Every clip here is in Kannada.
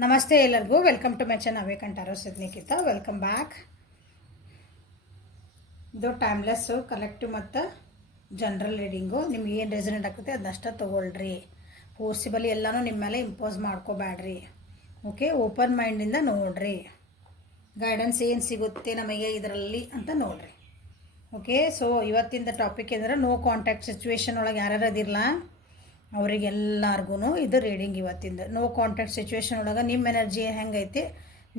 ನಮಸ್ತೆ ಎಲ್ಲರಿಗೂ. Welcome to my channel awakened ಆರೋಸಿದ್ ನಿಖಿತಾ. Welcome back. ಇದು ಟೈಮ್ಲೆಸ್ಸು ಕಲೆಕ್ಟಿವ್ ಮತ್ತು ಜನರಲ್ ರೀಡಿಂಗು. ನಿಮ್ಗೆ ಏನು ರೆಸನೇಟ್ ಆಗ್ತದೆ ಅದನ್ನಷ್ಟ ತೊಗೊಳ್ರಿ. ಫೋರ್ಸಿಬಲಿ ಎಲ್ಲನೂ ನಿಮ್ಮ ಮೇಲೆ ಇಂಪೋಸ್ ಮಾಡ್ಕೋಬೇಡ್ರಿ. ಓಕೆ, ಓಪನ್ ಮೈಂಡಿಂದ ನೋಡ್ರಿ. ಗೈಡೆನ್ಸ್ ಏನು ಸಿಗುತ್ತೆ ನಮಗೆ ಇದರಲ್ಲಿ ಅಂತ ನೋಡ್ರಿ. ಓಕೆ, ಸೊ ಇವತ್ತಿನ ಟಾಪಿಕ್ ಏನಂದ್ರೆ ನೋ ಕಾಂಟ್ಯಾಕ್ಟ್ ಸಿಚುವೇಶನ್ ಒಳಗೆ ಯಾರ್ಯಾರು ಅದಿರಲ್ಲ ಅವರಿಗೆಲ್ಲರಿಗೂ ಇದು ರೀಡಿಂಗ್ ಇವತ್ತಿಂದ. ನೋ ಕಾಂಟ್ಯಾಕ್ಟ್ ಸಿಚುವೇಶನ್ ಒಳಗೆ ನಿಮ್ಮ ಎನರ್ಜಿ ಹೆಂಗೈತಿ,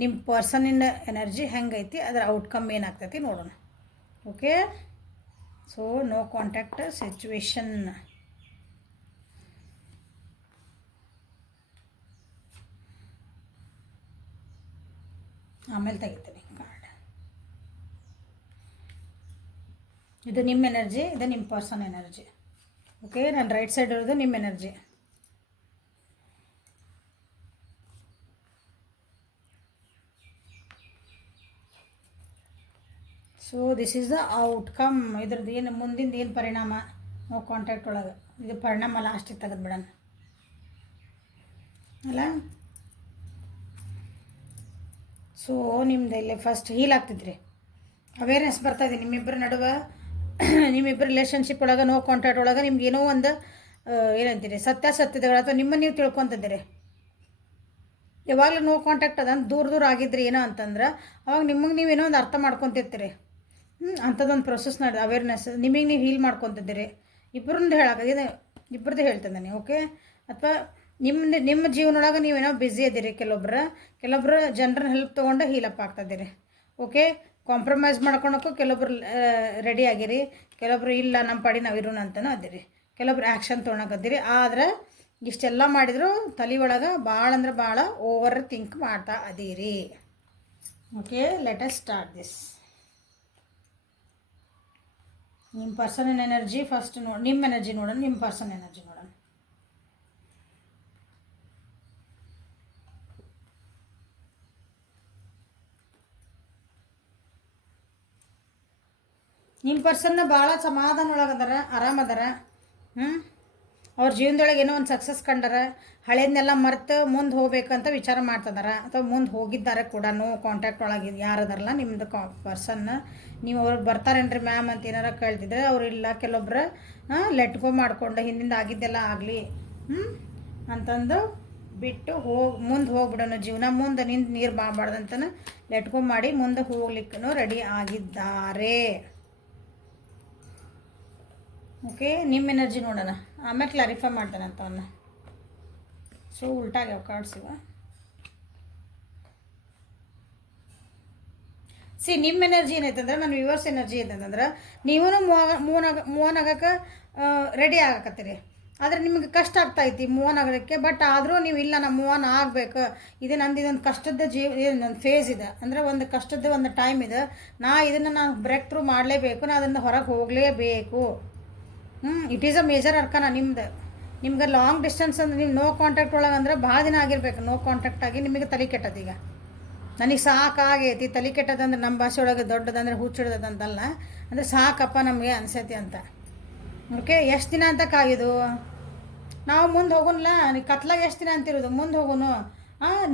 ನಿಮ್ಮ ಪರ್ಸನಿನ ಎನರ್ಜಿ ಹೆಂಗೈತಿ, ಅದರ ಔಟ್ಕಮ್ ಏನಾಗ್ತೈತಿ ನೋಡೋಣ. Okay, so no contact situation. ಆಮೇಲೆ ತೆಗಿತೀನಿ ಕಾರ್ಡ್. ಇದು ನಿಮ್ಮ ಎನರ್ಜಿ, ಇದು ನಿಮ್ಮ ಪರ್ಸನ್ ಎನರ್ಜಿ. ಓಕೆ, ನಾನು ರೈಟ್ ಸೈಡ್ ಇರೋದು ನಿಮ್ಮ energy. So this is the outcome. ಇದ್ರದ್ದು ಏನು ಮುಂದಿಂದ ಏನು ಪರಿಣಾಮ ನೋ ಕಾಂಟ್ಯಾಕ್ಟ್ ಒಳಗೆ. ಇದು ಪರಿಣಾಮ ಲಾಸ್ಟಿಗೆ ತೆಗೆದು ಬಿಡೋಣ ಅಲ್ಲ. ಸೊ ನಿಮ್ದು ಇಲ್ಲಿ ಫಸ್ಟ್ ಹೀಲ್ ಆಗ್ತಿದ್ರಿ, ಅವೇರ್ನೆಸ್ ಬರ್ತಾಯಿದೆ ನಿಮ್ಮಿಬ್ಬರ ನಡುವೆ. ನಿಮ್ಮಿಬ್ಬರು ರಿಲೇಷನ್ಶಿಪ್ ಒಳಗೆ ನೋ ಕಾಂಟ್ಯಾಕ್ಟ್ ಒಳಗೆ ನಿಮ್ಗೆ ಏನೋ ಒಂದು ಏನಂತೀರಿ ಸತ್ಯಾಸತ್ಯತೆಗಳು ಅಥವಾ ನಿಮ್ಮನ್ನು ನೀವು ತಿಳ್ಕೊತಿದ್ದೀರಿ. ಯಾವಾಗಲೂ ನೋ ಕಾಂಟ್ಯಾಕ್ಟ್ ಅದ ದೂರ ಆಗಿದ್ರಿ ಏನೋ ಅಂತಂದ್ರೆ ಅವಾಗ ನಿಮಗೆ ನೀವೇನೋ ಒಂದು ಅರ್ಥ ಮಾಡ್ಕೊತಿರ್ತೀರಿ. ಅಂಥದ್ದೊಂದು ಪ್ರೊಸೆಸ್ ಅವೇರ್ನೆಸ್ ನಿಮಗೆ ನೀವು ಹೀಲ್ ಮಾಡ್ಕೊತಿದ್ದೀರಿ. ಇಬ್ಬರದ್ದು ಹೇಳೋದು ಇಬ್ಬರದ್ದು ಹೇಳ್ತೇನೆ ನಾನು. ಓಕೆ, ಅಥವಾ ನಿಮ್ಮ ಜೀವನೊಳಗೆ ನೀವೇನೋ ಬ್ಯುಸಿ ಇದ್ದೀರಿ. ಕೆಲವೊಬ್ಬರು ಜನರನ್ನ ಹೆಲ್ಪ್ ತೊಗೊಂಡು ಹೀಲಪ್ ಆಗ್ತಾಯಿದ್ದೀರಿ. ಓಕೆ, ಕಾಂಪ್ರಮೈಸ್ ಮಾಡ್ಕೊಳಕ್ಕೂ ಕೆಲವೊಬ್ರು ರೆಡಿ ಆಗಿರಿ, ಕೆಲವೊಬ್ರು ಇಲ್ಲ ನಮ್ಮ ಪಾಡಿ ನಾವಿರೋಣ ಅಂತಲೂ ಅದಿರಿ, ಕೆಲವೊಬ್ರು ಆ್ಯಕ್ಷನ್ ತೊಗೊಳಕತ್ತೀರಿ. ಆದರೆ ಇಷ್ಟೆಲ್ಲ ಮಾಡಿದ್ರು ತಲೆ ಒಳಗೆ ಭಾಳ ಅಂದ್ರೆ ಭಾಳ ಓವರ್ ಥಿಂಕ್ ಮಾಡ್ತಾ ಅದೀರಿ. Okay, let us start this. ನಿಮ್ಮ ಪರ್ಸನ್ ಎನರ್ಜಿ ಫಸ್ಟ್ ನಿಮ್ಮ ಎನರ್ಜಿ ನೋಡೋಣ, ನಿಮ್ಮ ಪರ್ಸನ್ ಎನರ್ಜಿ ನೋಡೋಣ. ನಿಮ್ಮ ಪರ್ಸನ್ನ ಭಾಳ ಸಮಾಧಾನ ಒಳಗದಾರ, ಆರಾಮದಾರ. ಅವ್ರ ಜೀವನದೊಳಗೆ ಏನೋ ಒಂದು ಸಕ್ಸಸ್ ಕಂಡಾರ, ಹಳೇದನ್ನೆಲ್ಲ ಮರೆತು ಮುಂದೆ ಹೋಗ್ಬೇಕಂತ ವಿಚಾರ ಮಾಡ್ತಿದಾರ, ಅಥವಾ ಮುಂದೆ ಹೋಗಿದ್ದಾರೆ ಕೂಡ. ನೋ ಕಾಂಟ್ಯಾಕ್ಟ್ ಒಳಗೆ ಯಾರದಾರಲ್ಲ ನಿಮ್ಮದು ಪರ್ಸನ್ನ, ನೀವು ಅವ್ರಿಗೆ ಬರ್ತಾರೇನ್ರಿ ಮ್ಯಾಮ್ ಅಂತ ಏನಾರ ಕೇಳ್ತಿದ್ರೆ ಅವ್ರು ಇಲ್ಲ, ಕೆಲವೊಬ್ರು ಲೆಟ್ ಗೋ ಮಾಡ್ಕೊಂಡು ಹಿಂದಿಂದ ಆಗಿದ್ದೆಲ್ಲ ಆಗಲಿ ಅಂತಂದು ಬಿಟ್ಟು ಮುಂದೆ ಹೋಗ್ಬಿಡೋಣ. ಜೀವನ ಮುಂದೆ ನಿಂದು ನೀರು ಬಾಬಾರ್ದಂತನ ಲೆಟ್ ಗೋ ಮಾಡಿ ಮುಂದೆ ಹೋಗ್ಲಿಕ್ಕೂ ರೆಡಿ ಆಗಿದ್ದಾರೆ. ಓಕೆ, ನಿಮ್ಮ ಎನರ್ಜಿ ನೋಡೋಣ, ಆಮೇಲೆ ಕ್ಲಾರಿಫೈ ಮಾಡ್ತಾನೆ ಅಂತ ಅವನ್ನ. ಸೊ ಉಲ್ಟಾಗ್ಯಾವ ಕಾರ್ಡ್ಸ್ ಇವ. ನಿಮ್ಮ ಎನರ್ಜಿ ಏನೈತಂದ್ರೆ, ನಾನು ರಿವರ್ಸ್ ಎನರ್ಜಿ ಏನಂತಂದ್ರೆ ನೀವು ಮೂವನ್ ಆಗಕ್ಕೆ ರೆಡಿ ಆಗಕತ್ತೀರಿ. ಆದರೆ ನಿಮಗೆ ಕಷ್ಟ ಆಗ್ತಾಯಿತಿ ಮೂವನ್ ಆಗೋದಕ್ಕೆ. ಬಟ್ ಆದರೂ ನೀವು ಇಲ್ಲ ನಾನು ಮೂವನ್ ಆಗಬೇಕು, ಇದೇ ನಂದು ಇದೊಂದು ಕಷ್ಟದ ಇದೊಂದು ಫೇಸ್ ಇದೆ, ಅಂದರೆ ಒಂದು ಕಷ್ಟದ ಒಂದು ಟೈಮ್ ಇದೆ, ಇದನ್ನು ನಾನು ಬ್ರೇಕ್ ಥ್ರೂ ಮಾಡಲೇಬೇಕು, ನಾನು ಅದನ್ನು ಹೊರಗೆ ಹೋಗಲೇಬೇಕು. ಇಟ್ ಈಸ್ ಅ ಮೇಜರ್ ಅರ್ಕನ ನಿಮ್ಗೆ ಲಾಂಗ್ ಡಿಸ್ಟೆನ್ಸ್ ಅಂದ್ರೆ ನೀವು ನೋ ಕಾಂಟ್ಯಾಕ್ಟ್ ಒಳಗೆ ಅಂದ್ರೆ ಭಾಳ ದಿನ ಆಗಿರ್ಬೇಕು. ನೋ ಕಾಂಟ್ಯಾಕ್ಟ್ ಆಗಿ ನಿಮಗೆ ತಲೆ ಕೆಟ್ಟದ. ಈಗ ನನಗೆ ಸಾಕಾಗೈತಿ, ತಲೆ ಕೆಟ್ಟದಂದ್ರೆ ನಮ್ಮ ಭಾಷೆ ಒಳಗೆ ದೊಡ್ಡದಂದ್ರೆ ಹುಚ್ಚಿಡ್ದದಂತಲ್ಲ, ಅಂದರೆ ಸಾಕಪ್ಪ ನಮಗೆ ಅನ್ಸೈತಿ ಅಂತ. ಓಕೆ, ಎಷ್ಟು ದಿನ ಅಂತ ಕಾಯೋದು? ನಾವು ಮುಂದೆ ಹೋಗೋಣಲ್ಲ, ನೀವು ಕತ್ಲಾಗ ಎಷ್ಟು ದಿನ ಅಂತಿರೋದು, ಮುಂದೆ ಹೋಗೋನು.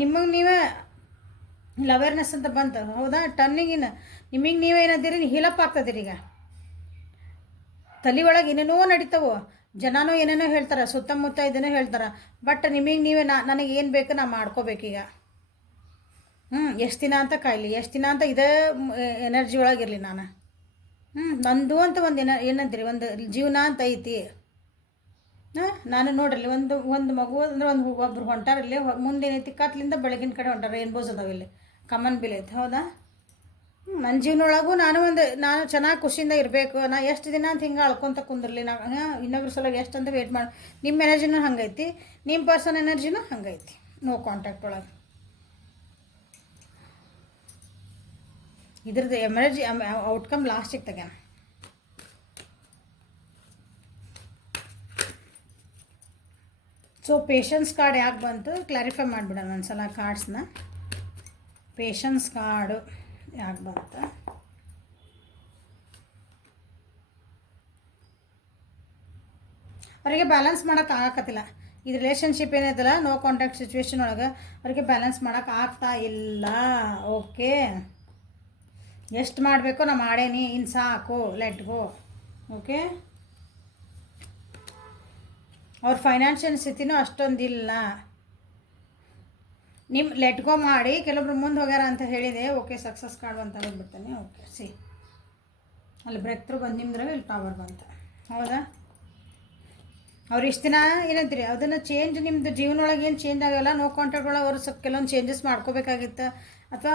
ನಿಮಗೆ ನೀವೇ ಇಲ್ಲ ಅವೇರ್ನೆಸ್ ಅಂತ ಬಂತು, ಹೌದಾ? ಟರ್ನಿಂಗಿನ ನಿಮಗೆ ನೀವೇ ಏನಂತೀರಿ, ಹೀಲಪ್ ಆಗ್ತದಿರಿ. ಈಗ ತಲೆ ಒಳಗೆ ಏನೇನೋ ನಡೀತಾವೋ, ಜನನೂ ಏನೇನೋ ಹೇಳ್ತಾರೆ, ಸುತ್ತಮುತ್ತ ಇದನ್ನೋ ಹೇಳ್ತಾರೆ. ಬಟ್ ನಿಮಗೆ ನೀವೇ ನನಗೆ ಏನು ಬೇಕು ನಾ ಮಾಡ್ಕೋಬೇಕೀಗ. ಎಷ್ಟು ದಿನ ಅಂತ ಕಾಯಲಿ, ಎಷ್ಟು ದಿನ ಅಂತ ಇದೇ ಎನರ್ಜಿ ಒಳಗಿರಲಿ ನಾನು. ನಂದು ಅಂತ ಒಂದು ಏನಂತೀರಿ, ಒಂದು ಜೀವನ ಅಂತ ಐತಿ. ನಾನು ನೋಡ್ರಿ ಒಂದು ಮಗು ಅಂದರೆ ಒಬ್ಬರು ಹೊಂಟಾರಲ್ಲಿ, ಮುಂದೇನೈತಿ ಕತ್ಲಿಂದ ಬೆಳಗಿನ ಕಡೆ ಹೊಂಟಾರ. ರೇನ್ಬೋಸ್ ಅದಾವೆ ಇಲ್ಲಿ, ಕಮನ್ ಬಿಲ್ ಐತೆ, ಹೌದಾ? ನನ್ನ ಜೀವನೊಳಗೂ ನಾನು ಚೆನ್ನಾಗಿ ಖುಷಿಯಿಂದ ಇರಬೇಕು. ನಾ ಎಷ್ಟು ದಿನ ಅಂತ ಹಿಂಗೆ ಅಳ್ಕೊತ ಕುಂದಿರಲಿ, ಇನ್ನೊಬ್ರ ಸಲ ಎಷ್ಟು ಅಂತ ವೇಟ್ ಮಾಡಿ. ನಿಮ್ಮ ಎನರ್ಜಿನೂ ಹಂಗೈತಿ, ನಿಮ್ಮ ಪರ್ಸನ್ ಎನರ್ಜಿನೂ ಹಂಗೈತಿ ನೋ ಕಾಂಟ್ಯಾಕ್ಟ್ ಒಳಗೆ. ಇದ್ರದ್ದು ಎನರ್ಜಿ ಔಟ್ಕಮ್ ಲಾಸ್ಟಿಗೆ ತೆಗ್ಯಾನ. ಸೊ ಪೇಷನ್ಸ್ ಕಾರ್ಡ್ ಯಾಕೆ ಬಂತು ಕ್ಲಾರಿಫೈ ಮಾಡಿಬಿಡೋಣ ಒಂದ್ಸಲ ಕಾರ್ಡ್ಸ್ನ. ಪೇಷನ್ಸ್ ಕಾರ್ಡು ಯಾಕೆ ಬಂತ? ಅವರಿಗೆ ಬ್ಯಾಲೆನ್ಸ್ ಮಾಡೋಕೆ ಆಗಕತ್ತಿಲ್ಲ. ಇದು ರಿಲೇಷನ್ಶಿಪ್ ಏನೈತಲ್ಲ ನೋ ಕಾಂಟ್ಯಾಕ್ಟ್ ಸಿಚುವೇಶನ್ ಒಳಗೆ ಅವ್ರಿಗೆ ಬ್ಯಾಲೆನ್ಸ್ ಮಾಡೋಕೆ ಆಗ್ತಾ ಇಲ್ಲ. ಓಕೆ, ಎಷ್ಟು ಮಾಡಬೇಕೋ ನಾ ಮಾಡೇನಿ, ಇನ್ನು ಸಾಕು, ಲೆಟ್ ಗೋ. ಓಕೆ, ಅವ್ರ ಫೈನಾನ್ಷಿಯಲ್ ಸ್ಥಿತಿನೂ ಅಷ್ಟೊಂದಿಲ್ಲ. ನಿಮ್ಮ ಲೆಟ್ ಗೋ ಮಾಡಿ ಕೆಲವೊಬ್ರು ಮುಂದೆ ಹೋಗ್ಯಾರ ಅಂತ ಹೇಳಿದೆ. ಓಕೆ, ಸಕ್ಸಸ್ ಕಾರ್ಡ್ ಅಂತ ಹೋಗ್ಬಿಡ್ತಾನೆ. ಓಕೆ, ಸಿ ಅಲ್ಲಿ ಬ್ರೇಕ್ ಥ್ರೂ ಬಂದು ನಿಮ್ದ್ರಾಗ ಇಲ್ಲಿ ಟವರ್ ಬಂತ. ಹೌದಾ, ಅವ್ರು ಇಷ್ಟು ದಿನ ಏನಂತೀರಿ ಅದನ್ನು ಚೇಂಜ್ ನಿಮ್ಮದು ಜೀವನೊಳಗೆ ಏನು ಚೇಂಜ್ ಆಗೋಲ್ಲ. ನೋ ಕಾಂಟ್ಯಾಕ್ಟ್ ಒಳಗೆ ಅವರು ಸ್ವಲ್ಪ ಕೆಲವೊಂದು ಚೇಂಜಸ್ ಮಾಡ್ಕೋಬೇಕಾಗಿತ್ತು. ಅಥವಾ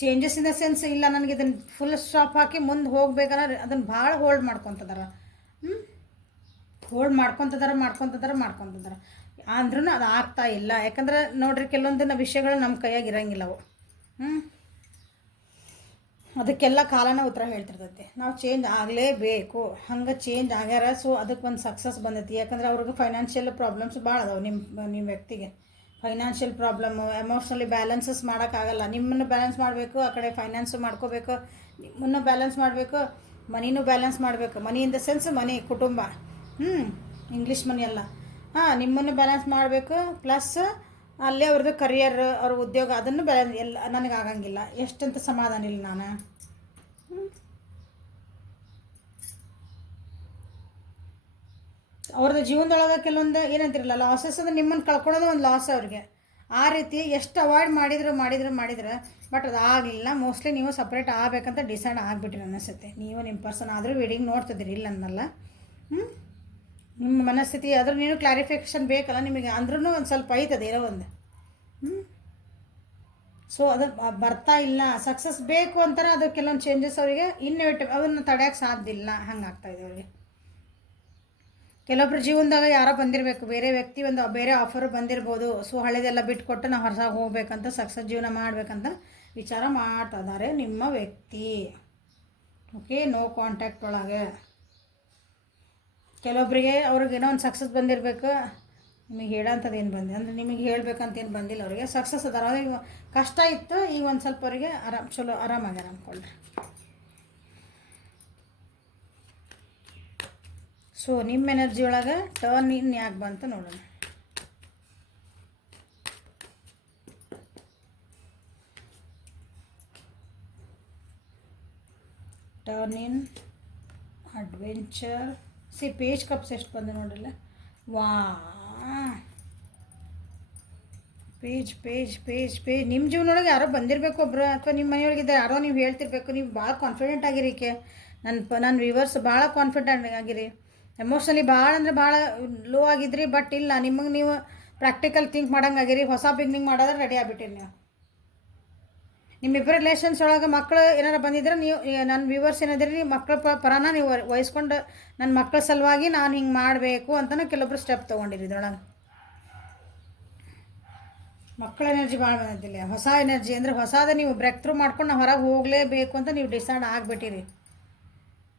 ಚೇಂಜಸ್ ಇನ್ ದ ಸೆನ್ಸ್ ಇಲ್ಲ ನನಗೆ ಇದನ್ನು ಫುಲ್ ಸ್ಟಾಪ್ ಹಾಕಿ ಮುಂದೆ ಹೋಗ್ಬೇಕಂದ್ರೆ ಅದನ್ನು ಭಾಳ ಹೋಲ್ಡ್ ಮಾಡ್ಕೊತದಾರ. ಹೋಲ್ಡ್ ಮಾಡ್ಕೊತದಾರ ಅಂದ್ರೂ ಅದು ಆಗ್ತಾ ಇಲ್ಲ. ಯಾಕಂದ್ರೆ ನೋಡ್ರಿ, ಕೆಲವೊಂದಿನ ವಿಷಯಗಳು ನಮ್ಮ ಕೈಯಾಗಿ ಇರೋಂಗಿಲ್ಲ ಅವು. ಅದಕ್ಕೆಲ್ಲ ಕಾಲನ ಉತ್ತರ ಹೇಳ್ತಿರ್ತೈತಿ. ನಾವು ಚೇಂಜ್ ಆಗಲೇಬೇಕು. ಹಂಗೆ ಚೇಂಜ್ ಆಗ್ಯಾರ. ಸೊ ಅದಕ್ಕೆ ಒಂದು ಸಕ್ಸಸ್ ಬಂದೈತಿ. ಯಾಕಂದ್ರೆ ಅವ್ರಿಗೆ ಫೈನಾನ್ಷಿಯಲ್ ಪ್ರಾಬ್ಲಮ್ಸ್ ಭಾಳ ಅದಾವೆ. ನಿಮ್ಮ ವ್ಯಕ್ತಿಗೆ ಫೈನಾನ್ಷಿಯಲ್ ಪ್ರಾಬ್ಲಮ್ಮು, ಎಮೋಷ್ನಲಿ ಬ್ಯಾಲೆನ್ಸಸ್ ಮಾಡೋಕ್ಕಾಗಲ್ಲ. ನಿಮ್ಮನ್ನು ಬ್ಯಾಲೆನ್ಸ್ ಮಾಡಬೇಕು, ಆ ಕಡೆ ಫೈನಾನ್ಸು ಮಾಡ್ಕೋಬೇಕು, ನಿಮ್ಮನ್ನು ಬ್ಯಾಲೆನ್ಸ್ ಮಾಡಬೇಕು, ಮನಿನೂ ಬ್ಯಾಲೆನ್ಸ್ ಮಾಡಬೇಕು. ಮನಿ ಇನ್ ದ ಸೆನ್ಸ್ ಮನಿ, ಕುಟುಂಬ, ಇಂಗ್ಲೀಷ್ ಮನಿ ಅಲ್ಲ. ನಿಮ್ಮನ್ನು ಬ್ಯಾಲೆನ್ಸ್ ಮಾಡಬೇಕು. ಪ್ಲಸ್ ಅಲ್ಲೇ ಅವ್ರದ್ದು ಕರಿಯರ್, ಅವ್ರ ಉದ್ಯೋಗ, ಅದನ್ನು ಬ್ಯಾಲೆನ್ಸ್ ಎಲ್ಲ ನನಗಾಗಂಗಿಲ್ಲ. ಎಷ್ಟಂತ ಸಮಾಧಾನ ಇಲ್ಲ ನಾನು. ಅವ್ರದ್ದು ಜೀವನದೊಳಗೆ ಕೆಲವೊಂದು ಏನಂತಿರಲ್ಲ ಲಾಸಸ್ ಅಂದರೆ ನಿಮ್ಮನ್ನು ಕಳ್ಕೊಳ್ಳೋದು ಒಂದು ಲಾಸ್ ಅವ್ರಿಗೆ. ಆ ರೀತಿ ಎಷ್ಟು ಅವಾಯ್ಡ್ ಮಾಡಿದ್ರೆ ಬಟ್ ಅದು ಆಗಲಿಲ್ಲ. ಮೋಸ್ಟ್ಲಿ ನೀವು ಸಪ್ರೇಟ್ ಆಗಬೇಕಂತ ಡಿಸೈಡ್ ಆಗಿಬಿಟ್ರಿ ಅನಿಸುತ್ತೆ. ನೀವು ನಿಮ್ಮ ಪರ್ಸನ್ ಆದರೂ ವೀಡಿಂಗ್ ನೋಡ್ತಿದ್ದೀರಿ, ಇಲ್ಲ ಅನ್ನಲ್ಲ. ನಿಮ್ಮ ಮನಸ್ಥಿತಿ ಆದರೂ ನೀನು ಕ್ಲಾರಿಫಿಕೇಷನ್ ಬೇಕಲ್ಲ ನಿಮಗೆ. ಅಂದ್ರೂ ಒಂದು ಸ್ವಲ್ಪ ಐತದೆ ಏನೋ ಒಂದು. ಸೊ ಅದು ಬರ್ತಾ ಇಲ್ಲ. ಸಕ್ಸಸ್ ಬೇಕು ಅಂತಾರೆ, ಅದು ಕೆಲವೊಂದು ಚೇಂಜಸ್ ಅವರಿಗೆ ಇನ್ನೋವೇಟಿವ್, ಅದನ್ನು ತಡೆಯೋಕ್ಕೆ ಸಾಧ್ಯ ಇಲ್ಲ. ಹಂಗೆ ಆಗ್ತಾಯಿದೆ ಅವರಿಗೆ. ಕೆಲವೊಬ್ರು ಜೀವನದಾಗ ಯಾರೋ ಬಂದಿರಬೇಕು, ಬೇರೆ ವ್ಯಕ್ತಿ ಒಂದು ಬೇರೆ ಆಫರು ಬಂದಿರ್ಬೋದು. ಸೊ ಹಳೆದೆಲ್ಲ ಬಿಟ್ಕೊಟ್ಟು ನಾವು ಹೊರಸಾಗಿ ಹೋಗ್ಬೇಕಂತ, ಸಕ್ಸಸ್ ಜೀವನ ಮಾಡಬೇಕಂತ ವಿಚಾರ ಮಾಡ್ತಾ ಇದ್ದಾರೆ ನಿಮ್ಮ ವ್ಯಕ್ತಿ. ಓಕೆ, ನೋ ಕಾಂಟ್ಯಾಕ್ಟ್ ಒಳಗೆ ಕೆಲವೊಬ್ಬರಿಗೆ ಅವ್ರಿಗೇನೋ ಒಂದು ಸಕ್ಸಸ್ ಬಂದಿರಬೇಕು. ನಿಮಗೆ ಹೇಳೋಂಥದ್ದು ಏನು ಬಂದಿದೆ ಅಂದರೆ ನಿಮಗೆ ಹೇಳಬೇಕಂತ ಏನು ಬಂದಿಲ್ಲ. ಅವರಿಗೆ ಸಕ್ಸಸ್ ಅದಾರ. ಅವ್ರಿಗೆ ಕಷ್ಟ ಇತ್ತು, ಈಗ ಒಂದು ಸ್ವಲ್ಪ ಅವರಿಗೆ ಚಲೋ ಆರಾಮಾಗ್ಯಾರ ಅಂದ್ಕೊಳ್ರಿ. ಸೊ ನಿಮ್ಮ ಎನರ್ಜಿ ಒಳಗೆ ಟರ್ನ್ ಇನ್ ಯಾಕೆ ಬಂತ ನೋಡೋಣ. ಟರ್ನ್ ಇನ್, ಅಡ್ವೆಂಚರ್. ಸಿ ಪೇಜ್ ಕಪ್ಸ್ ಎಷ್ಟು ಬಂದು ನೋಡಿಲ್ಲ. ವಾ, ಪೇಜ್ ಪೇಜ್ ಪೇಜ್ ಪೇಜ್. ನಿಮ್ಮ ಜೀವನೊಳಗೆ ಯಾರೋ ಬಂದಿರಬೇಕು ಒಬ್ರು, ಅಥವಾ ನಿಮ್ಮ ಮನೆಯೊಳಗಿದ್ದಾರೆ ಯಾರೋ, ನೀವು ಹೇಳ್ತಿರ್ಬೇಕು. ನೀವು ಭಾಳ ಕಾನ್ಫಿಡೆಂಟ್ ಆಗಿರಿಕೆ. ನನ್ನ ವ್ಯೂವರ್ಸ್ ಭಾಳ ಕಾನ್ಫಿಡೆಂಟ್ ಆಗಿರಿ. ಎಮೋಷ್ನಲಿ ಭಾಳ ಅಂದರೆ ಭಾಳ ಲೋ ಆಗಿದ್ರಿ. ಬಟ್ ಇಲ್ಲ, ನಿಮಗೆ ನೀವು ಪ್ರಾಕ್ಟಿಕಲ್ ಥಿಂಕ್ ಮಾಡಂಗೆ ಆಗಿರಿ. ಹೊಸ ಬಿಗ್ನಿಂಗ್ ಮಾಡೋದ್ರೆ ರೆಡಿ ಆಗಿಬಿಟ್ಟಿರಿ ನೀವು. ನಿಮ್ಮಿಬ್ಬರ ರಿಲೇಷನ್ಸ್ ಒಳಗೆ ಮಕ್ಕಳು ಏನಾರು ಬಂದಿದ್ರೆ, ನೀವು ನನ್ನ ವ್ಯೂವರ್ಸ್ ಏನಾದ್ರಿ ಮಕ್ಕಳ ಪರನ ನೀವು ವಹಿಸ್ಕೊಂಡು ನನ್ನ ಮಕ್ಕಳ ಸಲುವಾಗಿ ನಾನು ಹಿಂಗೆ ಮಾಡಬೇಕು ಅಂತಲೂ ಕೆಲವೊಬ್ರು ಸ್ಟೆಪ್ ತೊಗೊಂಡಿರಿ. ಇದ್ರೊಳಗೆ ಮಕ್ಕಳ ಎನರ್ಜಿ ಭಾಳ ಬಂದಿಲ್ಲ. ಹೊಸ ಎನರ್ಜಿ ಅಂದರೆ ಹೊಸದ ನೀವು ಬ್ರೇಕ್ ಥ್ರೂ ಮಾಡ್ಕೊಂಡು ನಾವು ಹೊರಗೆ ಹೋಗಲೇಬೇಕು ಅಂತ ನೀವು ಡಿಸೈಡ್ ಆಗಿಬಿಟ್ಟಿರಿ.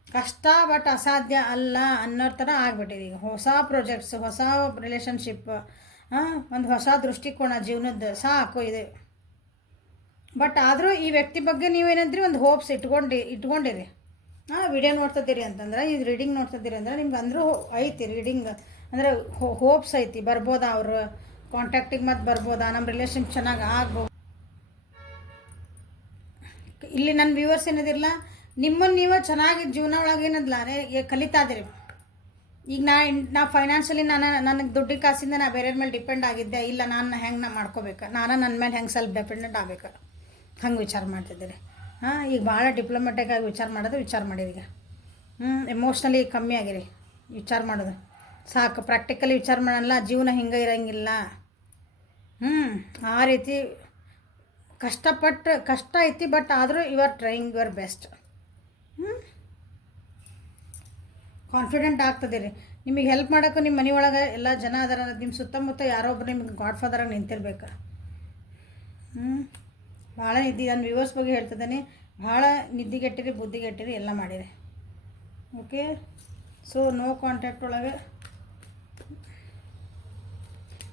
ಕಷ್ಟ ಬಟ್ ಅಸಾಧ್ಯ ಅಲ್ಲ ಅನ್ನೋರ ಥರ ಆಗಿಬಿಟ್ಟಿರಿ. ಈಗ ಹೊಸ ಪ್ರಾಜೆಕ್ಟ್ಸ್, ಹೊಸ ರಿಲೇಷನ್ಶಿಪ್, ಒಂದು ಹೊಸ ದೃಷ್ಟಿಕೋನ ಜೀವನದ್ದು ಸಾಕು ಇದೆ. ಬಟ್ ಆದರೂ ಈ ವ್ಯಕ್ತಿ ಬಗ್ಗೆ ನೀವೇನಂದ್ರಿ ಒಂದು ಹೋಪ್ಸ್ ಇಟ್ಕೊಂಡಿರಿ. ವಿಡಿಯೋ ನೋಡ್ತಿದ್ದೀರಿ ಅಂತಂದ್ರೆ, ಇದು ರೀಡಿಂಗ್ ನೋಡ್ತಿದ್ದೀರಿ ಅಂದ್ರೆ ನಿಮ್ಗೆ ಅಂದರೂ ಐತಿ ರೀಡಿಂಗ್ ಅಂದರೆ ಹೋಪ್ಸ್ ಐತಿ. ಬರ್ಬೋದಾ ಅವರು ಕಾಂಟ್ಯಾಕ್ಟಿಗೆ ಮತ್ತು ಬರ್ಬೋದಾ, ನಮ್ಮ ರಿಲೇಷನ್ ಚೆನ್ನಾಗಿ ಆಗ್ಬೋದು. ಇಲ್ಲಿ ನನ್ನ ವ್ಯೂವರ್ಸ್ ಏನಿದಿರಲ್ಲ, ನಿಮ್ಮನ್ನು ನೀವು ಚೆನ್ನಾಗಿ ಜೀವನ ಒಳಗೆ ಏನದಲ್ಲ ಕಲಿತಾ ಇದ್ದೀರಿ. ಈಗ ನಾ ಫೈನಾನ್ಷಿಯಲಿ ನನಗೆ ದುಡ್ಡಿನ ಕಾಸಿಂದ ನಾ ಬೇರೆಯವ್ರ ಮೇಲೆ ಡಿಪೆಂಡ್ ಆಗಿದ್ದೆ. ಇಲ್ಲ, ನಾನು ಹೆಂಗೆ ಮಾಡ್ಕೋಬೇಕು, ನನ್ನ ಮೇಲೆ ಹೆಂಗೆ ಸೆಲ್ಫ್ ಡಿಪೆಂಡೆಂಟ್ ಆಗಬೇಕು, ಹಂಗೆ ವಿಚಾರ ಮಾಡ್ತಿದ್ದೀರಿ. ಈಗ ಭಾಳ ಡಿಪ್ಲೊಮೆಟಿಕ್ ಆಗಿ ವಿಚಾರ ಮಾಡಿರಿ. ಈಗ ಎಮೋಷ್ನಲಿ ಕಮ್ಮಿ ಆಗಿರಿ ವಿಚಾರ ಮಾಡೋದು ಸಾಕು. ಪ್ರಾಕ್ಟಿಕಲಿ ವಿಚಾರ ಮಾಡಲ್ಲ. ಜೀವನ ಹಿಂಗೆ ಇರೋಂಗಿಲ್ಲ. ಆ ರೀತಿ ಕಷ್ಟ ಐತಿ. ಬಟ್ ಆದರೂ you are trying your best. Confident ಆಗ್ತದಿರಿ. ನಿಮಗೆ ಹೆಲ್ಪ್ ಮಾಡೋಕ್ಕೂ ನಿಮ್ಮ ಮನೆಯೊಳಗೆ ಎಲ್ಲ ಜನ ಅದರ, ನಿಮ್ಮ ಸುತ್ತಮುತ್ತ ಯಾರೋ ಒಬ್ರು ನಿಮ್ಗೆ ಗಾಡ್ ಫಾದರಾಗಿ ನಿಂತಿರ್ಬೇಕು. ಭಾಳ ನಿದ್ದೆ, ನನ್ನ ವ್ಯೂವರ್ಸ್ ಬಗ್ಗೆ ಹೇಳ್ತಿದ್ದೀನಿ. ಭಾಳ ನಿದ್ದೆಗೆಟ್ಟಿರಿ, ಬುದ್ಧಿಗೆಟ್ಟಿರಿ, ಎಲ್ಲ ಮಾಡಿರಿ. ಓಕೆ, ಸೊ ನೋ ಕಾಂಟ್ಯಾಕ್ಟ್ ಒಳಗೆ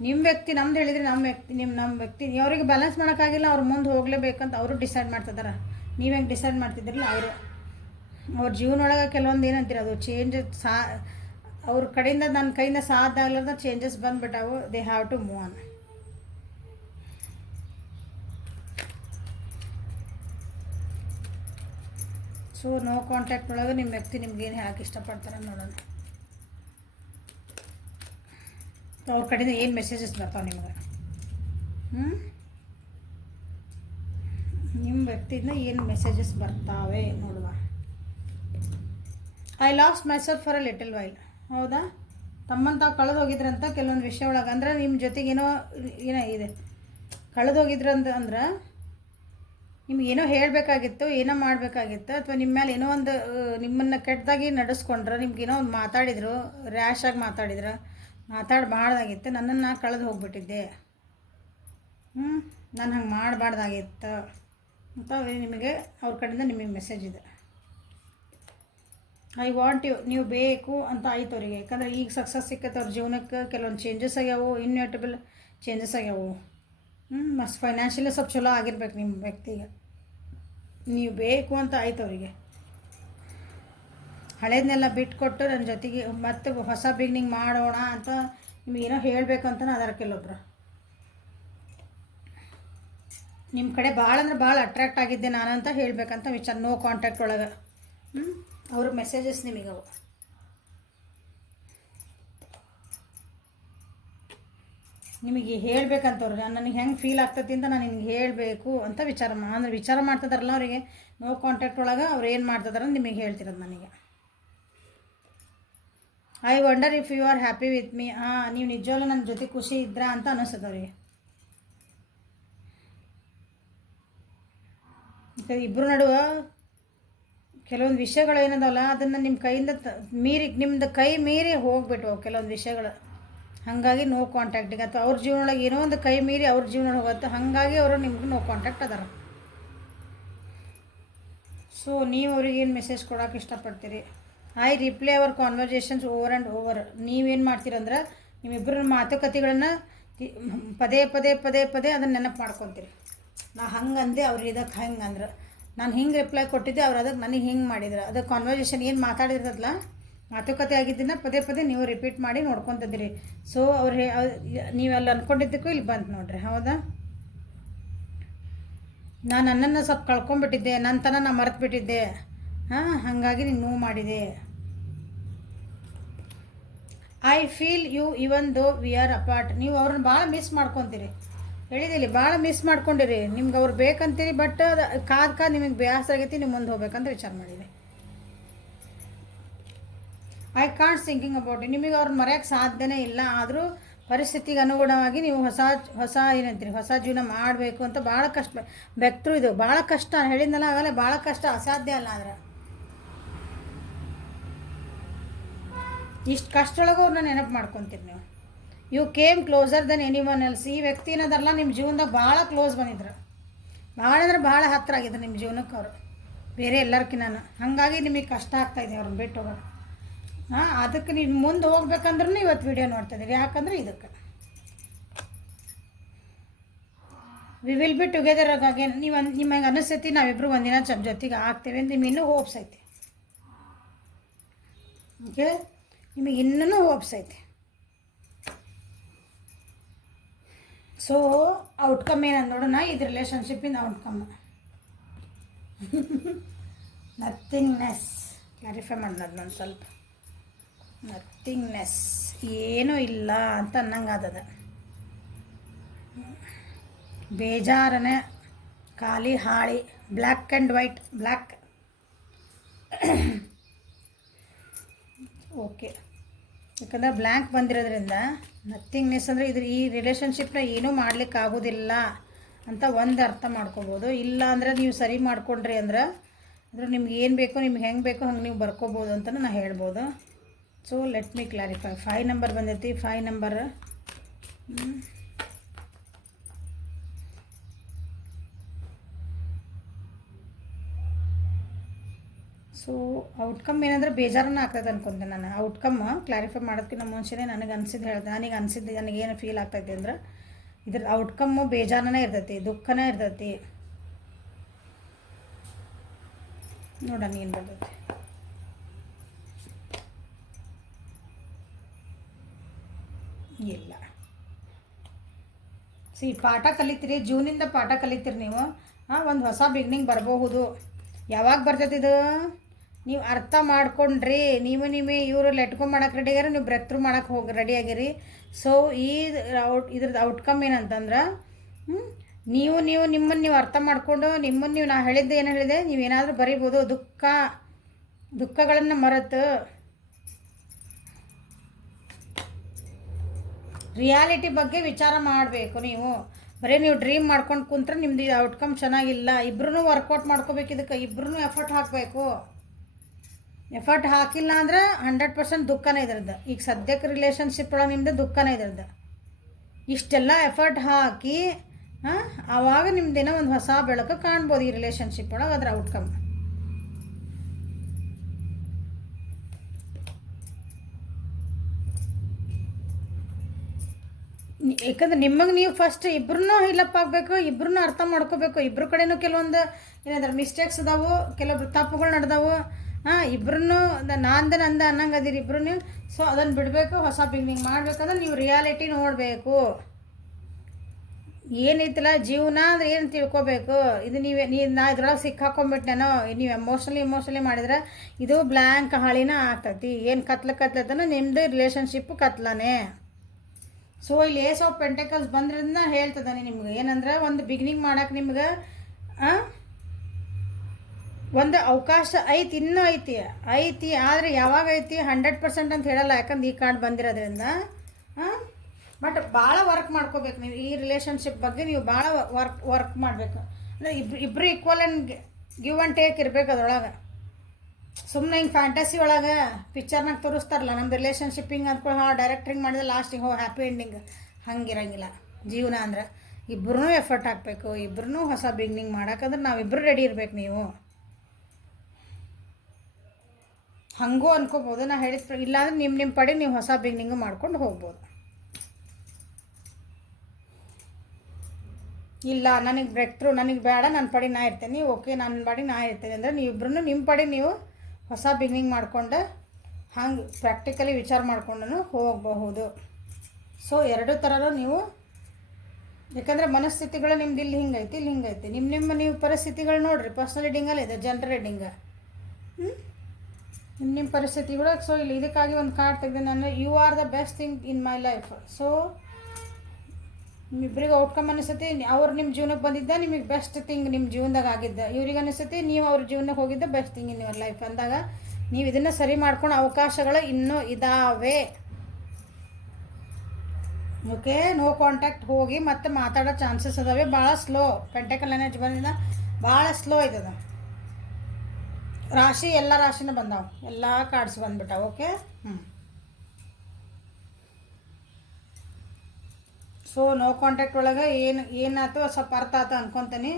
ನಿಮ್ಮ ವ್ಯಕ್ತಿ, ನಮ್ದು ಹೇಳಿದ್ರಿ ನಮ್ಮ ವ್ಯಕ್ತಿ ಅವ್ರಿಗೆ ಬ್ಯಾಲೆನ್ಸ್ ಮಾಡೋಕ್ಕಾಗಿಲ್ಲ. ಅವ್ರು ಮುಂದೆ ಹೋಗಲೇಬೇಕಂತ ಅವರು ಡಿಸೈಡ್ ಮಾಡ್ತಿದ್ದಾರೆ. ನೀವು ಹೆಂಗೆ ಡಿಸೈಡ್ ಮಾಡ್ತಿದ್ದಿರಲ್ಲ ಅವ್ರ ಜೀವನೊಳಗೆ ಕೆಲವೊಂದು ಏನಂತೀರ ಅದು ಚೇಂಜ್ ಅವ್ರ ಕಡೆಯಿಂದ ನನ್ನ ಕೈಯಿಂದ ಸಾಧ್ಯ ಆಗ್ಲಾರ್ದ ಚೇಂಜಸ್ ಬಂದುಬಿಟ್ಟವು. They have to move on. So no contact ಒಳಗೆ ನಿಮ್ಮ ವ್ಯಕ್ತಿ ನಿಮ್ಗೆ ಏನು ಹೇಳಕ್ಕೆ ಇಷ್ಟಪಡ್ತಾರೆ ನೋಡೋಣ. ಅವ್ರ ಕಡೆಯಿಂದ ಏನು ಮೆಸೇಜಸ್ ಬರ್ತಾವೆ ನಿಮಗೆ? ನಿಮ್ಮ ವ್ಯಕ್ತಿಯಿಂದ ಏನು ಮೆಸೇಜಸ್ ಬರ್ತಾವೆ ನೋಡುವ. I lost myself for a little while. ಹೌದಾ? ತಮ್ಮನ್ನು ತಾವು ಕಳೆದು ಹೋಗಿದ್ರಂತ ಕೆಲವೊಂದು ವಿಷಯ ಒಳಗೆ. ಅಂದ್ರೆ ನಿಮ್ಮ ಜೊತೆಗೆ ಏನೋ ಇದೆ, ಕಳೆದು ಹೋಗಿದ್ರಂತ ಅಂದ್ರೆ ನಿಮ್ಗೇನೋ ಹೇಳಬೇಕಾಗಿತ್ತು, ಏನೋ ಮಾಡಬೇಕಾಗಿತ್ತು, ಅಥವಾ ನಿಮ್ಮ ಮೇಲೆ ಏನೋ ಒಂದು ನಿಮ್ಮನ್ನು ಕೆಟ್ಟದಾಗಿ ನಡೆಸ್ಕೊಂಡ್ರೆ, ನಿಮ್ಗೇನೋ ಒಂದು ಮಾತಾಡಿದ್ರು, ರ್ಯಾಶಾಗಿ ಮಾತಾಡಬಾರ್ದಾಗಿತ್ತು, ನನ್ನನ್ನು ಕಳೆದು ಹೋಗ್ಬಿಟ್ಟಿದ್ದೆ, ನಾನು ಹಂಗೆ ಮಾಡಬಾರ್ದಾಗಿತ್ತು ಅಂತ ನಿಮಗೆ ಅವ್ರ ಕಡೆಯಿಂದ ನಿಮಗೆ ಮೆಸೇಜ್ ಇದೆ. ಐ ವಾಂಟ್ ಯು, ನೀವು ಬೇಕು ಅಂತ ಆಯ್ತು ಅವರಿಗೆ. ಯಾಕಂದರೆ ಈಗ ಸಕ್ಸಸ್ ಸಿಕ್ಕತ್ತೆ ಅವ್ರ ಜೀವನಕ್ಕೆ. ಕೆಲವೊಂದು ಚೇಂಜಸ್ ಆಗ್ಯಾವು, ಇನ್ಎವಿಟಬಲ್ ಚೇಂಜಸ್ ಆಗ್ಯಾವು. ಮಸ್ತ್ ಫೈನಾನ್ಷಿಯಲಿ ಸ್ವಲ್ಪ ಚಲೋ ಆಗಿರ್ಬೇಕು ನಿಮ್ಮ ವ್ಯಕ್ತಿಗೆ. ನೀವು ಬೇಕು ಅಂತ ಆಯ್ತು ಅವರಿಗೆ. ಹಳೇದನ್ನೆಲ್ಲ ಬಿಟ್ಕೊಟ್ಟು ನನ್ನ ಜೊತೆಗೆ ಮತ್ತೆ ಹೊಸ ಬಿಗಿನಿಂಗ್ ಮಾಡೋಣ ಅಂತ ನಿಮಗೇನೋ ಹೇಳಬೇಕು ಅಂತಲೇ ಅದರ ಕೆಲವೊಬ್ರು. ನಿಮ್ಮ ಕಡೆ ಭಾಳ ಅಂದ್ರೆ ಭಾಳ ಅಟ್ರ್ಯಾಕ್ಟ್ ಆಗಿದ್ದೆ ನಾನು ಅಂತ ಹೇಳಬೇಕಂತ ವಿಚಾರ. ನೋ ಕಾಂಟ್ಯಾಕ್ಟ್ ಒಳಗೆ ಅವ್ರ ಮೆಸೇಜಸ್ ನಿಮಗವು. ನಿಮಗೆ ಹೇಳ್ಬೇಕಂತವ್ರು, ನನಗೆ ಹೆಂಗೆ ಫೀಲ್ ಆಗ್ತೈತಿ ಅಂತ ನಾನು ನಿಮ್ಗೆ ಹೇಳಬೇಕು ಅಂತ ವಿಚಾರ ಮಾಡ್ತಿದಾರಲ್ಲ ಅವರಿಗೆ. ನೋ ಕಾಂಟ್ಯಾಕ್ಟ್ ಒಳಗೆ ಅವ್ರು ಏನು ಮಾಡ್ತಿದಾರ ನಿಮಗೆ ಹೇಳ್ತಿರೋದು ನನಗೆ. I wonder if you are happy with me. ನೀವು ನಿಜವಾಗ್ಲೂ ನನ್ನ ಜೊತೆ ಖುಷಿ ಇದ್ರಾ ಅಂತ ಅನ್ನಿಸ್ತದೆ ಅವರಿಗೆ. ಇಬ್ಬರು ನಡುವೆ ಕೆಲವೊಂದು ವಿಷಯಗಳು ಏನದಲ್ಲ, ಅದನ್ನು ನಿಮ್ಮ ಕೈಯಿಂದ ನಿಮ್ಮದು ಕೈ ಮೀರಿ ಹೋಗ್ಬಿಟ್ಟು ಕೆಲವೊಂದು ವಿಷಯಗಳು. ಹಾಗಾಗಿ ನೋ ಕಾಂಟ್ಯಾಕ್ಟಿಗೆ, ಅಥವಾ ಅವ್ರ ಜೀವನೊಳಗೆ ಏನೋ ಒಂದು ಕೈ ಮೀರಿ ಅವ್ರ ಜೀವನ ಹೋಗುತ್ತೆ. ಹಾಗಾಗಿ ಅವರು ನಿಮ್ಗೆ ನೋ ಕಾಂಟ್ಯಾಕ್ಟ್ ಅದಾರ. ಸೊ ನೀವು ಅವ್ರಿಗೆ ಏನು ಮೆಸೇಜ್ ಕೊಡೋಕೆ ಇಷ್ಟಪಡ್ತೀರಿ? I replay our conversations over and over. ನೀವೇನು ಮಾಡ್ತೀರಂದ್ರೆ ನಿಮ್ಮಿಬ್ಬರ ಮಾತುಕತೆಗಳನ್ನು ಪದೇ ಪದೇ ಪದೇ ಪದೇ ಅದನ್ನು ನೆನಪು ಮಾಡ್ಕೊತೀರಿ. ನಾ ಹಂಗಂದೆ ಅವ್ರು ಇದಕ್ಕೆ ಹೆಂಗೆ ಅಂದ್ರೆ, ನಾನು ಹಿಂಗೆ ರಿಪ್ಲೈ ಕೊಟ್ಟಿದ್ದೆ, ಅವ್ರು ಅದಕ್ಕೆ ನನಗೆ ಹಿಂಗೆ ಮಾಡಿದ್ರು. ಅದಕ್ಕೆ ಕಾನ್ವರ್ಜೇಷನ್ ಏನು ಮಾತಾಡಿರ್ತದಲ್ಲ, ಮಾತುಕತೆ ಆಗಿದ್ದನ್ನು ಪದೇ ಪದೇ ನೀವು ರಿಪೀಟ್ ಮಾಡಿ ನೋಡ್ಕೊತಿದ್ದೀರಿ. ಸೊ ನೀವೆಲ್ಲ ಅಂದ್ಕೊಂಡಿದ್ದಕ್ಕೂ ಇಲ್ಲಿ ಬಂತು ನೋಡ್ರಿ. ಹೌದಾ? ನಾನು ನನ್ನನ್ನು ಸ್ವಲ್ಪ ಕಳ್ಕೊಂಡ್ಬಿಟ್ಟಿದ್ದೆ, ನನ್ನ ತನ ನಾನು ಮರೆತುಬಿಟ್ಟಿದ್ದೆ. ಹಾಗಾಗಿ ನೀನು ಮೂವ್ ಮಾಡಿದೆ. ಐ ಫೀಲ್ ಯು ಇವನ್ ದೋ ವಿ ಆರ್ ಅಪಾರ್ಟ್. ನೀವು ಅವ್ರನ್ನ ಭಾಳ ಮಿಸ್ ಮಾಡ್ಕೊತೀರಿ. ಹೇಳಿದಿಲ್ಲ, ಭಾಳ ಮಿಸ್ ಮಾಡ್ಕೊಂಡಿರಿ. ನಿಮ್ಗೆ ಅವ್ರು ಬೇಕಂತೀರಿ, ಬಟ್ ಕಾದ್ ನಿಮಗೆ ಬೇಸರ ಆಗೈತಿ, ನೀವು ಮುಂದೆ ಹೋಗ್ಬೇಕಂತ ವಿಚಾರ ಮಾಡಿರಿ. I can't thinking about it. ನಿಮಗೆ ಅವ್ರನ್ನ ಮರೆಯೋಕ್ಕೆ ಸಾಧ್ಯನೇ ಇಲ್ಲ. ಆದರೂ ಪರಿಸ್ಥಿತಿಗೆ ಅನುಗುಣವಾಗಿ ನೀವು ಹೊಸ ಏನಂತೀರಿ, ಹೊಸ ಜೀವನ ಮಾಡಬೇಕು ಅಂತ ಭಾಳ ಕಷ್ಟ. ವ್ಯಕ್ತರು ಇದು ಭಾಳ ಕಷ್ಟ. ಹೇಳಿದ್ನಲ್ಲ ಆಗಲ್ಲ, ಭಾಳ ಕಷ್ಟ, ಅಸಾಧ್ಯ ಅಲ್ಲ. ಆದ್ರೆ ಇಷ್ಟು ಕಷ್ಟೊಳಗೆ ಅವ್ರನ್ನ ನೆನಪು ಮಾಡ್ಕೊತೀರಿ ನೀವು. You came closer than anyone else. ಈ ವ್ಯಕ್ತಿ ಏನದಾರಲ್ಲ ನಿಮ್ಮ ಜೀವನದಾಗ ಭಾಳ ಕ್ಲೋಸ್ ಬಂದಿದ್ರು, ಭಾಳ ಅಂದ್ರೆ ಭಾಳ ಹತ್ತಿರ ಆಗಿದ್ರು ನಿಮ್ಮ ಜೀವನಕ್ಕೆ ಅವರು, ಬೇರೆ ಎಲ್ಲರ್ಕಿನ್ನ. ಹಾಗಾಗಿ ನಿಮಗೆ ಕಷ್ಟ ಆಗ್ತಾಯಿದೆ ಅವ್ರನ್ನ ಬಿಟ್ಟು ಹೋಗೋದು. ಅದಕ್ಕೆ ನೀವು ಮುಂದೆ ಹೋಗ್ಬೇಕಂದ್ರೂ ಇವತ್ತು ವಿಡಿಯೋ ನೋಡ್ತಾಯಿದ್ದೀರಿ. ಯಾಕಂದರೆ ಇದಕ್ಕೆ ವಿ ವಿಲ್ ಬಿ ಟುಗೆದರ್. ಹಾಗೆ ನಿಮಗೆ ಅನಿಸ್ತೈತಿ ನಾವಿಬ್ಬರು ಒಂದಿನ ಜೊತೆಗೆ ಆಗ್ತೇವೆ ಅಂತ ನಿಮ್ಗೆ ಇನ್ನೂ ಹೋಪ್ಸ್ ಐತಿ. ಓಕೆ, ನಿಮಗೆ ಇನ್ನೂ ಹೋಪ್ಸ್ ಐತಿ. ಸೊ ಔಟ್ಕಮ್ ಏನಂದು ನೋಡೋಣ. ಇದು ರಿಲೇಷನ್ಶಿಪ್ಪಿಂದ ಔಟ್ಕಮ್ ನಥಿಂಗ್ನೆಸ್. ಕ್ಲಾರಿಫೈ ಮಾಡೋದು ನಾನು ಸ್ವಲ್ಪ. ನಥಿಂಗ್ನೆಸ್, ಏನೂ ಇಲ್ಲ ಅಂತ ಅನ್ನಂಗೆ ಆದದ. ಬೇಜಾರನೆ, ಖಾಲಿ ಹಾಳಿ, black and white. Black okay. ಯಾಕಂದರೆ ಬ್ಲ್ಯಾಂಕ್ ಬಂದಿರೋದ್ರಿಂದ ನಥಿಂಗ್ನೆಸ್ ಅಂದರೆ ಈ ರಿಲೇಷನ್ಶಿಪ್ನ ಏನೂ ಮಾಡ್ಲಿಕ್ಕೆ ಆಗೋದಿಲ್ಲ ಅಂತ ಒಂದು ಅರ್ಥ ಮಾಡ್ಕೋಬೋದು. ಇಲ್ಲ ಅಂದರೆ ನೀವು ಸರಿ ಮಾಡ್ಕೊಂಡ್ರಿ ಅಂದ್ರೆ ನಿಮ್ಗೆ ಏನು ಬೇಕೋ, ನಿಮ್ಗೆ ಹೆಂಗೆ ಬೇಕೋ ಹಂಗೆ ನೀವು ಬರ್ಕೋಬೋದು ಅಂತಲೂ ನಾನು ಹೇಳ್ಬೋದು. So let me clarify. 5 number ಬಂದೈತಿ. 5 ನಂಬರ್ ಸೊ ಔಟ್ಕಮ್ ಏನಂದ್ರೆ ಬೇಜಾರನ್ನ ಆಗ್ತದೆ ಅನ್ಕೊಂತೀನಿ ನಾನು. ಔಟ್ಕಮ್ ಕ್ಲಾರಿಫೈ ಮಾಡೋದಕ್ಕಿಂತ ಮುಂಚೆನೇ ನನಗೆ ಅನಿಸಿದ್ದು ನನಗೇನು ಫೀಲ್ ಆಗ್ತೈತಿ ಅಂದ್ರೆ ಇದ್ರ ಔಟ್ಕಮ್ಮು ಬೇಜಾರನೇ ಇರ್ತೈತಿ, ದುಃಖನೇ ಇರ್ತೈತಿ. ನೋಡೋಣ ಏನು ಬರ್ತೈತಿ. ಇಲ್ಲ. ಪಾಠ ಕಲಿತೀರಿ, ಜೂನಿಂದ ಪಾಠ ಕಲಿತೀರಿ ನೀವು. ಒಂದು ಹೊಸ ಬಿಗ್ನಿಂಗ್ ಬರಬಹುದು. ಯಾವಾಗ ಬರ್ತೈತೆ ಇದು? ನೀವು ಅರ್ಥ ಮಾಡ್ಕೊಂಡ್ರಿ. ನೀವೇ ಇವರು ಲೆಟ್ಕೊ ಮಾಡಕ್ಕೆ ರೆಡಿ ಆಗ್ಯಾರ, ನೀವು ಬ್ರೇಕ್ ಥ್ರೂ ಮಾಡಕ್ಕೆ ರೆಡಿ ಆಗಿರಿ. ಸೊ ಇದ್ರದ್ದು ಔಟ್ಕಮ್ ಏನಂತಂದ್ರೆ ನೀವು ನಿಮ್ಮನ್ನು ನೀವು ಅರ್ಥ ಮಾಡಿಕೊಂಡು ನಿಮ್ಮನ್ನು ನೀವು ನಾ ಹೇಳಿದ್ದೆ ಏನು ಹೇಳಿದೆ ನೀವೇನಾದರೂ ಬರಿಬೋದು. ದುಃಖಗಳನ್ನು ಮರೆತು ರಿಯಾಲಿಟಿ ಬಗ್ಗೆ ವಿಚಾರ ಮಾಡಬೇಕು. ಬರೀ ನೀವು ಡ್ರೀಮ್ ಮಾಡ್ಕೊಂಡು ಕುಂತ್ರೆ ನಿಮ್ದು ಇದು ಔಟ್ಕಮ್ ಚೆನ್ನಾಗಿಲ್ಲ. ಇಬ್ಬರೂ ವರ್ಕೌಟ್ ಮಾಡ್ಕೋಬೇಕು. ಇದಕ್ಕೆ ಇಬ್ಬರೂ ಎಫರ್ಟ್ ಹಾಕಬೇಕು. ಎಫರ್ಟ್ ಹಾಕಿಲ್ಲ ಅಂದ್ರೆ 100% ದುಃಖನೇ ಇದ್ರದ್ದು. ಈಗ ಸದ್ಯಕ್ಕೆ ರಿಲೇಷನ್ಶಿಪ್ ಒಳಗೆ ನಿಮ್ಮದು ದುಃಖನೇ ಇದ್ರದ್ದು. ಇಷ್ಟೆಲ್ಲ ಎಫರ್ಟ್ ಹಾಕಿ ಆವಾಗ ನಿಮ್ದೇನೋ ಒಂದು ಹೊಸ ಬೆಳಕು ಕಾಣ್ಬೋದು ಈ ರಿಲೇಷನ್ಶಿಪ್ ಒಳಗೆ. ಅದರ ಔಟ್ಕಮ್ ಯಾಕಂದ್ರೆ ನಿಮಗೆ ನೀವು ಫಸ್ಟ್ ಇಬ್ಬರೂ ಹಿಲಪ್ ಆಗಬೇಕು, ಇಬ್ಬರೂ ಅರ್ಥ ಮಾಡ್ಕೋಬೇಕು. ಇಬ್ಬರು ಕಡೆನೂ ಕೆಲವೊಂದು ಏನಾದ್ರೆ ಮಿಸ್ಟೇಕ್ಸ್ ಅದಾವು, ಕೆಲವೊಬ್ರು ತಪ್ಪುಗಳು ನಡೆದಾವು. ಇಬ್ಬರೂ ನಂದು ಅನ್ನಂಗೆ ಅದೀರಿ ಇಬ್ಬರೂ. ಸೊ ಅದನ್ನು ಬಿಡಬೇಕು, ಹೊಸ ಬಿಗಿನಿಂಗ್ ಮಾಡಬೇಕಂದ್ರೆ ನೀವು ರಿಯಾಲಿಟಿ ನೋಡಬೇಕು. ಏನೈತಿಲ್ಲ ಜೀವನ ಅಂದ್ರೆ ಏನು ತಿಳ್ಕೊಬೇಕು. ಇದು ನಾ ಇದ್ರೊಳಗೆ ಸಿಕ್ಕಾಕೊಂಬಿಟ್ನೇನೋ, ನೀವು ಎಮೋಷ್ನಲಿ ಮಾಡಿದ್ರೆ ಇದು ಬ್ಲ್ಯಾಂಕ್ ಹಾಳಿನ ಆಗ್ತೈತಿ. ಏನು ಕತ್ಲತ್ತನ ನಿಮ್ಮದು ರಿಲೇಷನ್ಶಿಪ್ಪು ಕತ್ಲನೇ. ಸೊ ಇಲ್ಲಿ ಏಸ್ ಆಫ್ ಪೆಂಟಕಲ್ಸ್ ಬಂದ್ರಿಂದ ಹೇಳ್ತದಾನೆ ನಿಮ್ಗೆ ಏನಂದ್ರೆ ಒಂದು ಬಿಗಿನಿಂಗ್ ಮಾಡಕ್ಕೆ ನಿಮ್ಗೆ ಒಂದು ಅವಕಾಶ ಐತಿ, ಇನ್ನೂ ಐತಿ. ಆದರೆ ಯಾವಾಗ ಐತಿ 100% ಅಂತ ಹೇಳಲ್ಲ, ಯಾಕಂದ್ರೆ ಈ ಕಾರ್ಡ್ ಬಂದಿರೋದ್ರಿಂದ. ಬಟ್ ಭಾಳ ವರ್ಕ್ ಮಾಡ್ಕೋಬೇಕು ನೀವು ಈ ರಿಲೇಷನ್ಶಿಪ್ ಬಗ್ಗೆ. ನೀವು ಭಾಳ ವರ್ಕ್ ಮಾಡಬೇಕು. ಅಂದರೆ ಇಬ್ಬರು equal and give and take ಇರಬೇಕು ಅದರೊಳಗೆ. ಸುಮ್ಮನೆ ಹಿಂಗೆ ಫ್ಯಾಂಟಸಿ ಒಳಗೆ ಪಿಕ್ಚರ್ನಾಗ ತೋರಿಸ್ತಾರಲ್ಲ ನಮ್ಮ ರಿಲೇಷನ್ಶಿಪ್ ಹಿಂಗೆ ಅಂದ್ಕೊಂಡು ಡೈರೆಕ್ಟ್ರಿಂಗ್ ಮಾಡಿದ್ರೆ ಲಾಸ್ಟಿಗೆ ಹ್ಯಾಪಿ ಎಂಡಿಂಗ್. ಹಂಗಿರಂಗಿಲ್ಲ ಜೀವನ ಅಂದ್ರೆ. ಇಬ್ಬರೂ ಎಫರ್ಟ್ ಹಾಕಬೇಕು, ಇಬ್ಬರೂ ಹೊಸ ಬಿಗಿನಿಂಗ್ ಮಾಡೋಕ್ಕಂದ್ರೆ ನಾವಿಬ್ಬರು ರೆಡಿ ಇರ್ಬೇಕು. ನೀವು ಹಂಗೂ ಅನ್ಕೋಬೋದು, ನಾ ಹೇಳಿದ ಇಲ್ಲಾಂದ್ರೆ ನಿಮ್ಮ ಪಡೆ ನೀವು ಹೊಸ ಬಿಗಿನಿಂಗು ಮಾಡ್ಕೊಂಡು ಹೋಗ್ಬೋದು. ಇಲ್ಲ ನನಗೆ ಬ್ರೇಕ್ ಥ್ರೂ ನನಗೆ ಬೇಡ, ನನ್ನ ಪಡೆ ನಾ ಇರ್ತೇನೆ, ಓಕೆ ನನ್ನ ಪಡೆ ನಾ ಇರ್ತೇನೆ ಅಂದರೆ ನೀವಿಬ್ಬರೂ ನಿಮ್ಮ ಪಡೆ ನೀವು ಹೊಸ ಬಿಗಿನಿಂಗ್ ಮಾಡ್ಕೊಂಡು ಹಂಗೆ ಪ್ರಾಕ್ಟಿಕಲಿ ವಿಚಾರ ಮಾಡ್ಕೊಂಡು ಹೋಗಬಹುದು. ಸೊ ಎರಡೂ ಥರನೂ ನೀವು, ಯಾಕಂದರೆ ಮನಸ್ಥಿತಿಗಳು ನಿಮ್ದು ಇಲ್ಲಿ ಹಿಂಗೈತಿ, ಇಲ್ಲಿ ಹಿಂಗೈತಿ. ನೀವು ಪರಿಸ್ಥಿತಿಗಳು ನೋಡಿರಿ. ಪರ್ಸ್ನಲ್ ರೀಡಿಂಗಲ್ಲಿ ಇದೆ, ಜನರಲ್ ರೀಡಿಂಗ್ ನಿಮ್ಮ ಪರಿಸ್ಥಿತಿಗಳು. ಸೊ ಇಲ್ಲಿ ಇದಕ್ಕಾಗಿ ಒಂದು ಕಾರ್ಡ್ ತೆಗೆದು ನಾನು you are the best thing in my life. So ನಿಮ್ಮಿಬ್ಬರಿಗೆ ಔಟ್ಕಮ್ ಅನಿಸುತ್ತೆ, ಅವ್ರು ನಿಮ್ಮ ಜೀವನಕ್ಕೆ ಬಂದಿದ್ದ ನಿಮಗೆ ಬೆಸ್ಟ್ ಥಿಂಗ್ ನಿಮ್ಮ ಜೀವನದಾಗ ಆಗಿದ್ದ. ಇವ್ರಿಗೆ ಅನಿಸುತ್ತೆ ನೀವು ಅವ್ರ ಜೀವನಕ್ಕೆ ಹೋಗಿದ್ದ best thing in your life ಅಂದಾಗ ನೀವು ಇದನ್ನು ಸರಿ ಮಾಡ್ಕೊಂಡು ಅವಕಾಶಗಳು ಇನ್ನೂ ಇದ್ದಾವೆ. ಓಕೆ, ನೋ ಕಾಂಟ್ಯಾಕ್ಟ್ ಹೋಗಿ ಮತ್ತೆ ಮಾತಾಡೋ ಚಾನ್ಸಸ್ ಅದಾವೆ. ಭಾಳ ಸ್ಲೋ ಪೆಂಟಕಲ್ ಎನರ್ಜಿ ಬಂದಿದ್ದ, ಭಾಳ ಸ್ಲೋ ಇದ್ದದ. ರಾಶಿ ಎಲ್ಲ ರಾಶಿನ ಬಂದಾವ, ಎಲ್ಲ ಕಾರ್ಡ್ಸ್ ಬಂದ್ಬಿಟ್ಟಾವ. ಓಕೆ, ಸೊ ನೋ ಕಾಂಟ್ಯಾಕ್ಟ್ ಒಳಗೆ ಏನಾಯ್ತು ಸ್ವಲ್ಪ ಅರ್ಥ ಆಯ್ತು ಅನ್ಕೊತೀನಿ.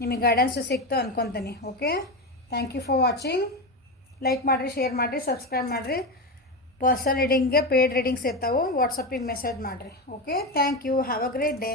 ನಿಮಗೆ ಗೈಡೆನ್ಸ್ ಸಿಕ್ತು ಅನ್ಕೊತೀನಿ. Okay, thank you for watching. Like ಮಾಡಿರಿ, ಶೇರ್ ಮಾಡಿರಿ, ಸಬ್ಸ್ಕ್ರೈಬ್ ಮಾಡಿರಿ. ಪರ್ಸನಲ್ ರೀಡಿಂಗ್ಗೆ ಪೇಯ್ಡ್ ರೀಡಿಂಗ್ಸ್ ಇರ್ತಾವೆ, ವಾಟ್ಸಪ್ಪಿಗೆ ಮೆಸೇಜ್ ಮಾಡಿರಿ. Okay, thank you. Have a great day.